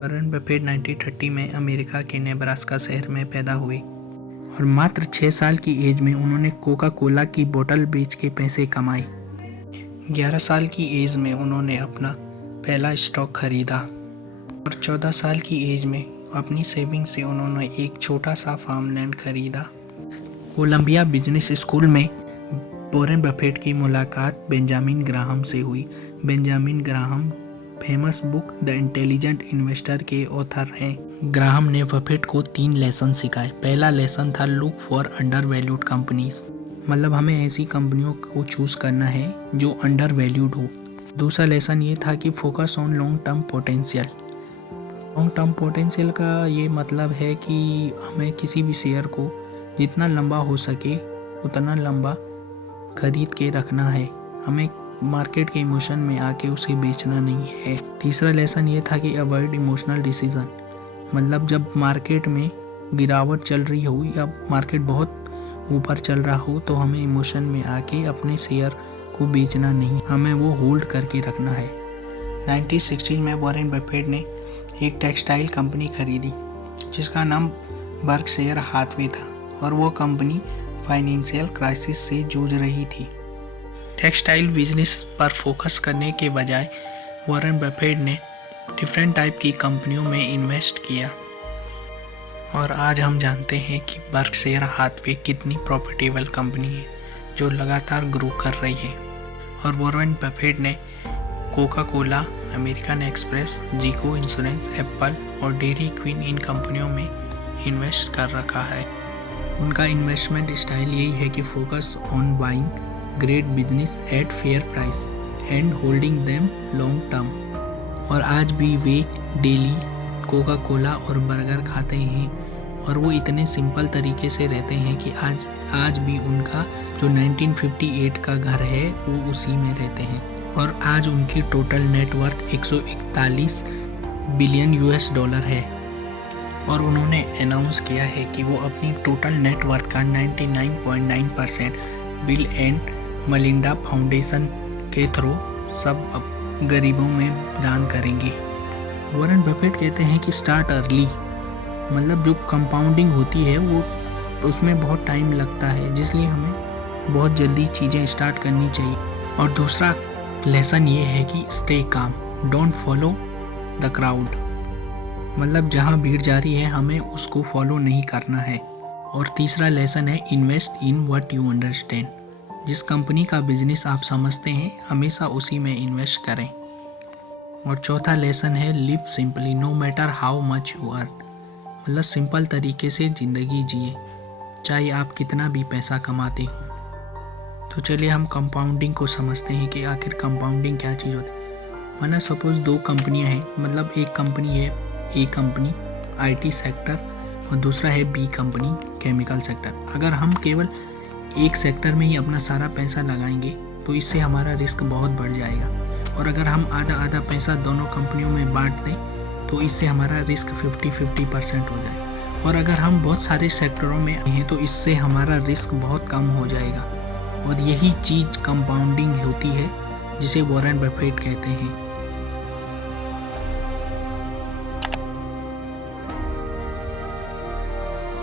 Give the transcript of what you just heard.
Warren Buffett 1930 में America के Nebraska शहर में पैदा हुए और मात्र 6 साल की एज में उन्होंने कोका कोला की बोतल बेच के पैसे कमाए। 11 साल की एज में उन्होंने अपना पहला स्टॉक खरीदा और 14 साल की एज में अपनी सेविंग से उन्होंने एक छोटा सा फार्मलैंड खरीदा। कोलंबिया बिजनेस स्कूल में वॉरेन बफेट की मुलाकात बेंजामिन ग्राहम से हुई। Benjamin Graham famous book the intelligent investor के ऑथर हैं। ग्राहम ने बफेट को 3 लेसन सिखाए। पहला लेसन था look for under valued companies, मतलब हमें ऐसी कंपनियों को चूज़ करना है जो अंडर वैल्यूड हो। दूसरा लेसन ये था कि focus on long term potential. Long term potential का ये मतलब है कि हमें किसी भी शेयर को जितना लंबा हो सके उतना लंबा खरीद के रखना है, हमें मार्केट के इमोशन में आके उसे बेचना नहीं है। तीसरा लेसन ये था कि अवॉइड इमोशनल डिसीजन, मतलब जब मार्केट में गिरावट चल रही हो या मार्केट बहुत ऊपर चल रहा हो तो हमें इमोशन में आके अपने शेयर को बेचना नहीं, हमें वो होल्ड करके रखना है। 1960 में वॉरेन बफेट ने एक टेक्सटाइल कंपनी खरीदी जिसका नाम बर्कशायर हाथवे था और वो कंपनी फाइनेंशियल क्राइसिस से जूझ रही थी। टेक्सटाइल बिजनेस पर फोकस करने के बजाय वॉरेन बफेट ने डिफरेंट टाइप की कंपनियों में इन्वेस्ट किया और आज हम जानते हैं कि बर्कशायर हाथवे कितनी प्रॉफिटेबल कंपनी है जो लगातार ग्रो कर रही है। और वॉरेन बफेट ने कोका कोला, अमेरिकन एक्सप्रेस, जीको इंश्योरेंस, एप्पल और डेयरी क्वीन इन कंपनियों में इन्वेस्ट कर रखा है। उनका इन्वेस्टमेंट स्टाइल यही है कि focus on buying great business at fair price and holding them long term. और आज भी वे डेली कोका कोला और बर्गर खाते हैं और वो इतने सिंपल तरीके से रहते हैं कि आज भी उनका जो 1958 का घर है वो उसी में रहते हैं। और आज उनकी total net worth 141 billion US dollar है और उन्होंने अनाउंस किया है कि वो अपनी टोटल नेटवर्थ का 99.9% बिल एंड मलिंडा फाउंडेशन के थ्रू सब गरीबों में दान करेंगे। वॉरेन बफेट कहते हैं कि स्टार्ट अर्ली, मतलब जो कंपाउंडिंग होती है वो उसमें बहुत टाइम लगता है, जिसलिए हमें बहुत जल्दी चीज़ें स्टार्ट करनी चाहिए। और दूसरा लेसन ये है कि stay calm, don't follow the crowd, मतलब जहाँ भीड़ जा रही है हमें उसको फॉलो नहीं करना है। और तीसरा लेसन है invest in what you understand, जिस कंपनी का बिजनेस आप समझते हैं हमेशा उसी में इन्वेस्ट करें। और चौथा लेसन है live simply no matter how much you earn, मतलब सिंपल तरीके से ज़िंदगी जिए चाहे आप कितना भी पैसा कमाते हो। तो चलिए हम कंपाउंडिंग को समझते हैं कि आखिर कंपाउंडिंग क्या चीज़ होती है। माना सपोज 2 कंपनियां हैं, मतलब एक कंपनी है ए कंपनी IT सेक्टर और दूसरा है B कंपनी केमिकल सेक्टर। अगर हम केवल एक सेक्टर में ही अपना सारा पैसा लगाएंगे तो इससे हमारा रिस्क बहुत बढ़ जाएगा, और अगर हम आधा आधा पैसा दोनों कंपनियों में बांट दें तो इससे हमारा रिस्क 50-50% हो जाए। और अगर हम बहुत सारे सेक्टरों में हैं तो इससे हमारा रिस्क बहुत कम हो जाएगा। और यही चीज़ कंपाउंडिंग होती है जिसे वॉरेन बफेट कहते हैं।